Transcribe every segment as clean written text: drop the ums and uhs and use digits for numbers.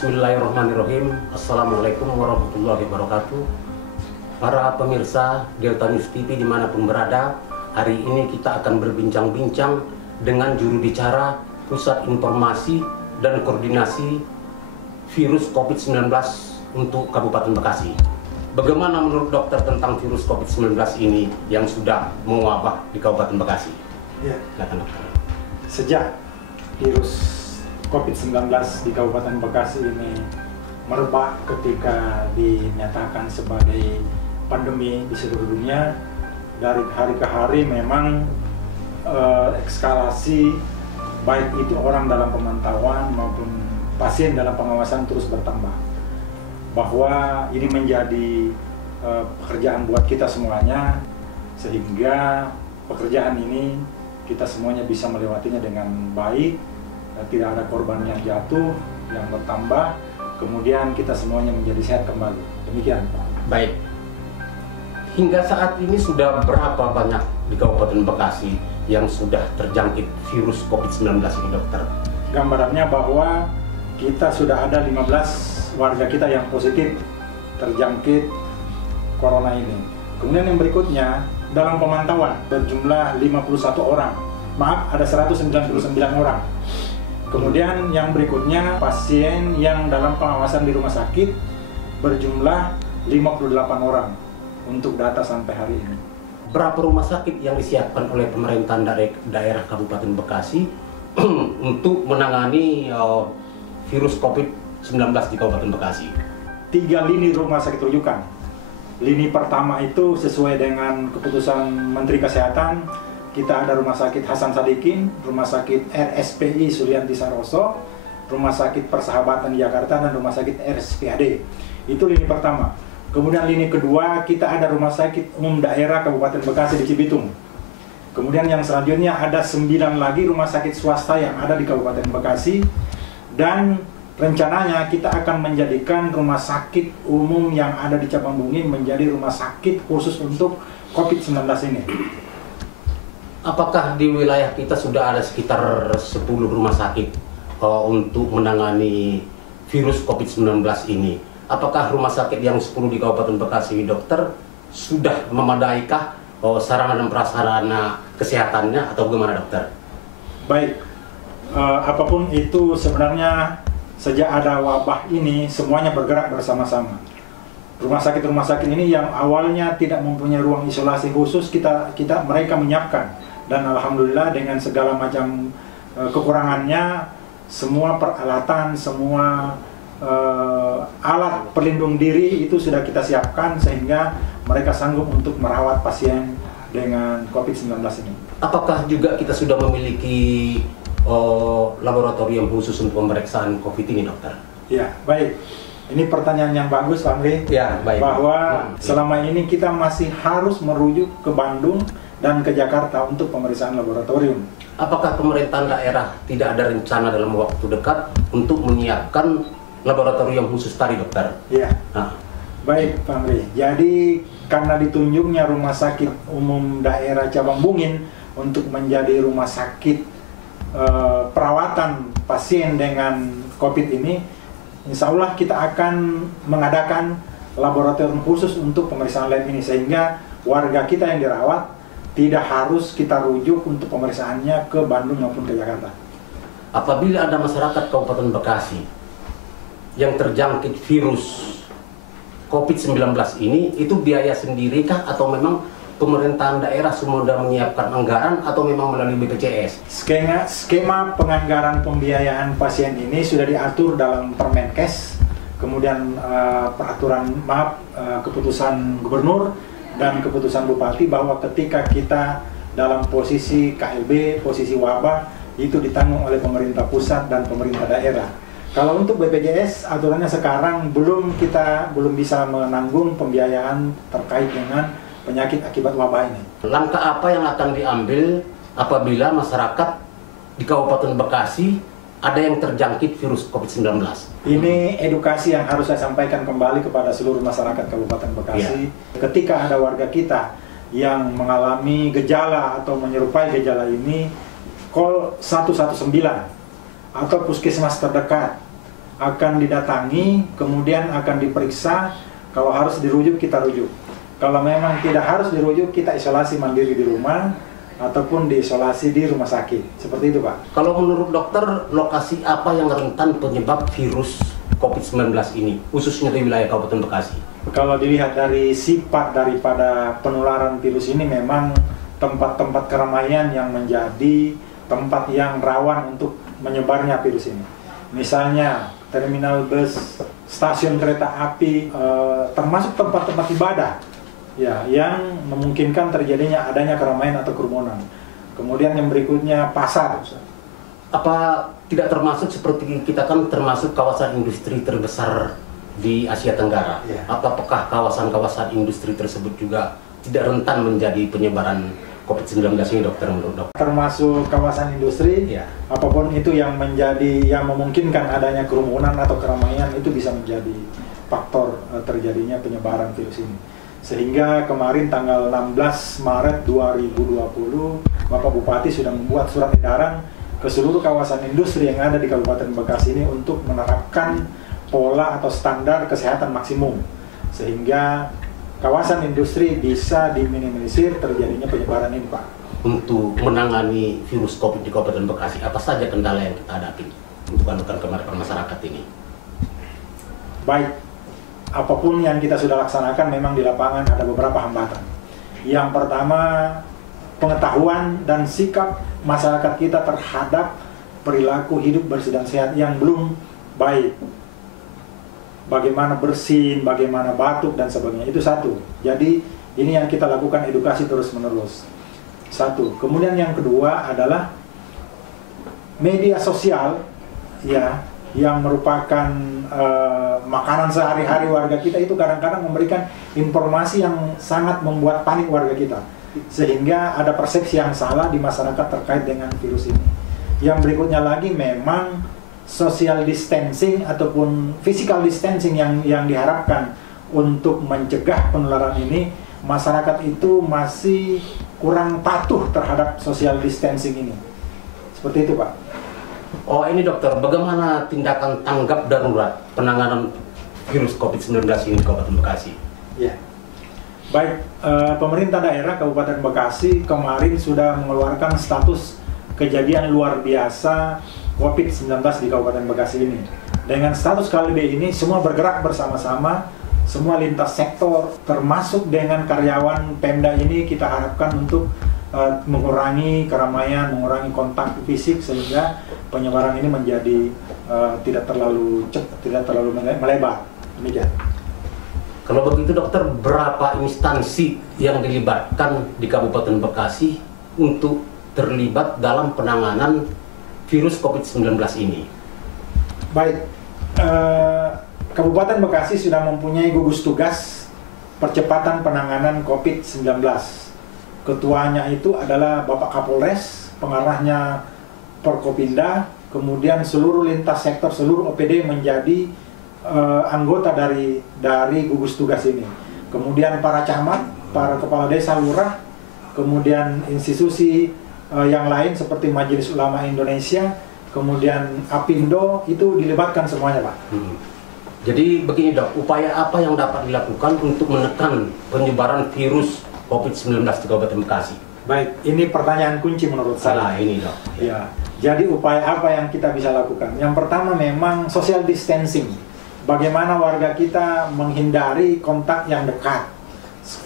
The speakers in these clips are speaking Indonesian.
Bismillahirrahmanirrahim. Assalamualaikum warahmatullahi wabarakatuh. Para pemirsa Delta News TV dimanapun berada, hari ini kita akan berbincang-bincang dengan juru bicara Pusat Informasi dan Koordinasi Virus COVID-19 untuk Kabupaten Bekasi. Bagaimana menurut dokter tentang virus COVID-19 ini yang sudah mewabah di Kabupaten Bekasi? Ya. Silakan dokter. Sejak virus COVID-19 di Kabupaten Bekasi ini merebak ketika dinyatakan sebagai pandemi di seluruh dunia, dari hari ke hari memang eskalasi baik itu orang dalam pemantauan maupun pasien dalam pengawasan terus bertambah. Bahwa ini menjadi pekerjaan buat kita semuanya, sehingga pekerjaan ini kita semuanya bisa melewatinya dengan baik. Tidak ada korban yang jatuh, yang bertambah, kemudian kita semuanya menjadi sehat kembali. Demikian, Pak. Baik. Hingga saat ini sudah berapa banyak di Kabupaten Bekasi yang sudah terjangkit virus COVID-19 ini, dokter? Gambarannya bahwa kita sudah ada 15 warga kita yang positif terjangkit corona ini. Kemudian yang berikutnya, dalam pemantauan berjumlah 51 orang. Maaf, ada 199 orang. Kemudian yang berikutnya, pasien yang dalam pengawasan di rumah sakit berjumlah 58 orang untuk data sampai hari ini. Berapa rumah sakit yang disiapkan oleh pemerintahan daerah Kabupaten Bekasi untuk menangani virus COVID-19 di Kabupaten Bekasi? 3 lini rumah sakit rujukan. Lini pertama itu sesuai dengan keputusan Menteri Kesehatan. Kita ada Rumah Sakit Hasan Sadikin, Rumah Sakit RSPI Sulianti Saroso, Rumah Sakit Persahabatan Jakarta, dan Rumah Sakit RSPAD. Itu lini pertama. Kemudian lini kedua, kita ada Rumah Sakit Umum Daerah Kabupaten Bekasi di Cibitung. Kemudian yang selanjutnya ada 9 lagi rumah sakit swasta yang ada di Kabupaten Bekasi. Dan rencananya kita akan menjadikan rumah sakit umum yang ada di Cabang Bungin menjadi rumah sakit khusus untuk COVID-19 ini. Apakah di wilayah kita sudah ada sekitar 10 rumah sakit untuk menangani virus COVID-19 ini? Apakah rumah sakit yang 10 di Kabupaten Bekasi, dokter, sudah memadaikah sarana dan prasarana kesehatannya atau bagaimana, dokter? Baik, apapun itu sebenarnya sejak ada wabah ini semuanya bergerak bersama-sama. Rumah sakit ini yang awalnya tidak mempunyai ruang isolasi khusus, mereka menyiapkan. Dan alhamdulillah dengan segala macam kekurangannya, semua peralatan, semua alat pelindung diri itu sudah kita siapkan sehingga mereka sanggup untuk merawat pasien dengan COVID-19 ini. Apakah juga kita sudah memiliki laboratorium khusus untuk pemeriksaan COVID ini, dokter? Ya, baik. Ini pertanyaan yang bagus, Pak Amri. Ya, baik. Bahwa selama ini kita masih harus merujuk ke Bandung dan ke Jakarta untuk pemeriksaan laboratorium. Apakah pemerintahan daerah tidak ada rencana dalam waktu dekat untuk menyiapkan laboratorium khusus tadi, dokter? Iya. Baik, Pak Amri. Jadi karena ditunjuknya Rumah Sakit Umum Daerah Cabang Bungin untuk menjadi rumah sakit perawatan pasien dengan COVID ini, insya Allah kita akan mengadakan laboratorium khusus untuk pemeriksaan lab ini, sehingga warga kita yang dirawat tidak harus kita rujuk untuk pemeriksaannya ke Bandung maupun ke Jakarta. Apabila ada masyarakat Kabupaten Bekasi yang terjangkit virus COVID-19 ini, itu biaya sendirikah atau memang pemerintahan daerah sudah menyiapkan anggaran atau memang melalui BPJS? Skema penganggaran pembiayaan pasien ini sudah diatur dalam Permenkes, kemudian keputusan gubernur dan keputusan bupati bahwa ketika kita dalam posisi KLB, posisi wabah, itu ditanggung oleh pemerintah pusat dan pemerintah daerah. Kalau untuk BPJS, aturannya sekarang belum bisa menanggung pembiayaan terkait dengan penyakit akibat wabah ini. Langkah apa yang akan diambil apabila masyarakat di Kabupaten Bekasi ada yang terjangkit virus COVID-19? Ini edukasi yang harus saya sampaikan kembali kepada seluruh masyarakat Kabupaten Bekasi. Ya. Ketika ada warga kita yang mengalami gejala atau menyerupai gejala ini, call 119 atau puskesmas terdekat akan didatangi, kemudian akan diperiksa. Kalau harus dirujuk, kita rujuk. Kalau memang tidak harus dirujuk, kita isolasi mandiri di rumah ataupun diisolasi di rumah sakit. Seperti itu, Pak. Kalau menurut dokter, lokasi apa yang rentan penyebab virus COVID-19 ini, khususnya di wilayah Kabupaten Bekasi? Kalau dilihat dari sifat daripada penularan virus ini, memang tempat-tempat keramaian yang menjadi tempat yang rawan untuk menyebarnya virus ini. Misalnya terminal bus, stasiun kereta api, termasuk tempat-tempat ibadah, ya, yang memungkinkan terjadinya adanya keramaian atau kerumunan. Kemudian yang berikutnya pasar. Apa tidak termasuk seperti kita kan termasuk kawasan industri terbesar di Asia Tenggara? Ya. Apakah kawasan-kawasan industri tersebut juga tidak rentan menjadi penyebaran COVID-19 ini, dokter, menurut dokter? Termasuk kawasan industri, Ya. apapun itu yang memungkinkan adanya kerumunan atau keramaian, itu bisa menjadi faktor terjadinya penyebaran virus ini. Sehingga kemarin tanggal 16 Maret 2020, Bapak Bupati sudah membuat surat edaran ke seluruh kawasan industri yang ada di Kabupaten Bekasi ini untuk menerapkan pola atau standar kesehatan maksimum, sehingga kawasan industri bisa diminimalisir terjadinya penyebaran ini, Pak. Untuk menangani virus COVID di Kabupaten Bekasi, apa saja kendala yang kita hadapi untuk anukan kepada masyarakat ini? Baik, apapun yang kita sudah laksanakan, memang di lapangan ada beberapa hambatan. Yang pertama, pengetahuan dan sikap masyarakat kita terhadap perilaku hidup bersih dan sehat yang belum baik. Bagaimana bersin, bagaimana batuk dan sebagainya, itu satu. Jadi ini yang kita lakukan, edukasi terus-menerus. Satu. Kemudian yang kedua adalah media sosial, ya, yang merupakan makanan sehari-hari warga kita, itu kadang-kadang memberikan informasi yang sangat membuat panik warga kita, sehingga ada persepsi yang salah di masyarakat terkait dengan virus ini. Yang berikutnya lagi, memang social distancing ataupun physical distancing yang diharapkan untuk mencegah penularan ini, masyarakat itu masih kurang patuh terhadap social distancing ini. Seperti itu, Pak. Oh, ini dokter, bagaimana tindakan tanggap darurat penanganan virus COVID-19 ini di Kabupaten Bekasi? Ya. Baik, pemerintah daerah Kabupaten Bekasi kemarin sudah mengeluarkan status kejadian luar biasa COVID-19 di Kabupaten Bekasi ini. Dengan status KLB ini, semua bergerak bersama-sama, semua lintas sektor, termasuk dengan karyawan Pemda ini, kita harapkan untuk mengurangi keramaian, mengurangi kontak fisik, sehingga penyebaran ini menjadi tidak terlalu melebar. Demikian. Kalau begitu dokter, berapa instansi yang dilibatkan di Kabupaten Bekasi untuk terlibat dalam penanganan virus COVID-19 ini? Baik, Kabupaten Bekasi sudah mempunyai gugus tugas percepatan penanganan COVID-19. Ketuanya itu adalah Bapak Kapolres, pengarahnya Porkopinda, kemudian seluruh lintas sektor, seluruh OPD menjadi anggota dari gugus tugas ini. Kemudian para camat, para kepala desa, lurah, kemudian institusi yang lain seperti Majelis Ulama Indonesia, kemudian Apindo, itu dilibatkan semuanya, Pak. Jadi begini dok, upaya apa yang dapat dilakukan untuk menekan penyebaran virus COVID-19 di Kabupaten Bekasi? Baik, ini pertanyaan kunci menurut saya. Ini dok. Ya, jadi upaya apa yang kita bisa lakukan? Yang pertama memang social distancing. Bagaimana warga kita menghindari kontak yang dekat.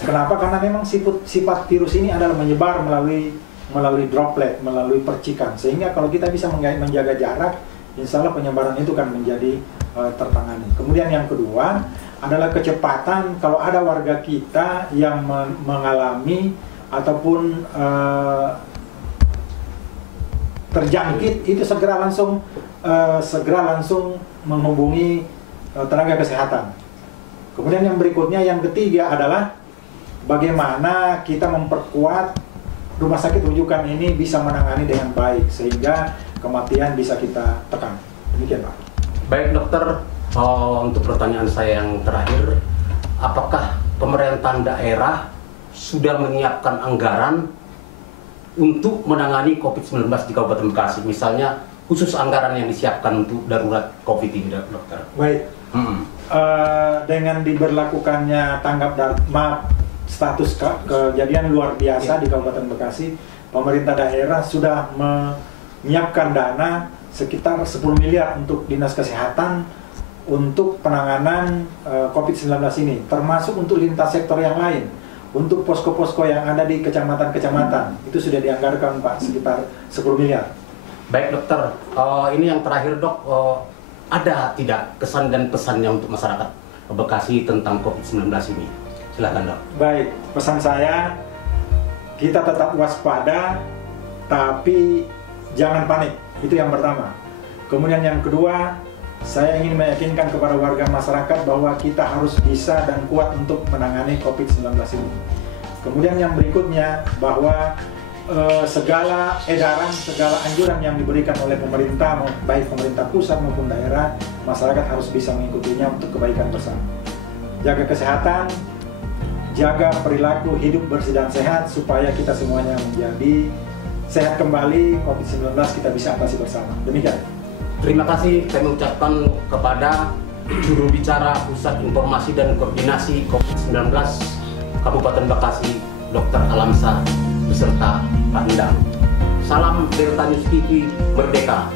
Kenapa? Karena memang sifat virus ini adalah menyebar melalui droplet, melalui percikan. Sehingga kalau kita bisa menjaga jarak, insya Allah penyebaran itu kan menjadi tertangani. Kemudian yang kedua adalah kecepatan. Kalau ada warga kita yang mengalami ataupun terjangkit, itu segera langsung menghubungi tenaga kesehatan. Kemudian yang berikutnya, yang ketiga adalah bagaimana kita memperkuat rumah sakit rujukan ini bisa menangani dengan baik sehingga kematian bisa kita tekan. Demikian, Pak. Baik dokter, untuk pertanyaan saya yang terakhir, apakah pemerintahan daerah sudah menyiapkan anggaran untuk menangani COVID-19 di Kabupaten Bekasi? Misalnya khusus anggaran yang disiapkan untuk darurat COVID ini, dokter? Baik. Dengan diberlakukannya status kejadian luar biasa di Kabupaten Bekasi, pemerintah daerah sudah menyiapkan dana sekitar 10 miliar untuk Dinas Kesehatan untuk penanganan COVID-19 ini, termasuk untuk lintas sektor yang lain. Untuk posko-posko yang ada di kecamatan-kecamatan, itu sudah dianggarkan Pak, sekitar 10 miliar. Baik dokter, ini yang terakhir dok, ada tidak kesan dan pesannya untuk masyarakat Bekasi tentang COVID-19 ini? Silakan dok. Baik, pesan saya, kita tetap waspada, tapi jangan panik, itu yang pertama. Kemudian yang kedua, saya ingin meyakinkan kepada warga masyarakat bahwa kita harus bisa dan kuat untuk menangani COVID-19 ini. Kemudian yang berikutnya, bahwa segala edaran, segala anjuran yang diberikan oleh pemerintah, baik pemerintah pusat maupun daerah, masyarakat harus bisa mengikutinya untuk kebaikan bersama. Jaga kesehatan, jaga perilaku hidup bersih dan sehat, supaya kita semuanya menjadi sehat kembali, COVID-19 kita bisa atasi bersama. Demikian. Terima kasih saya mengucapkan kepada juru bicara Pusat Informasi dan Koordinasi COVID-19 Kabupaten Bekasi, Dr. Alamsa, beserta Pak Endang. Salam Delta News TV Merdeka.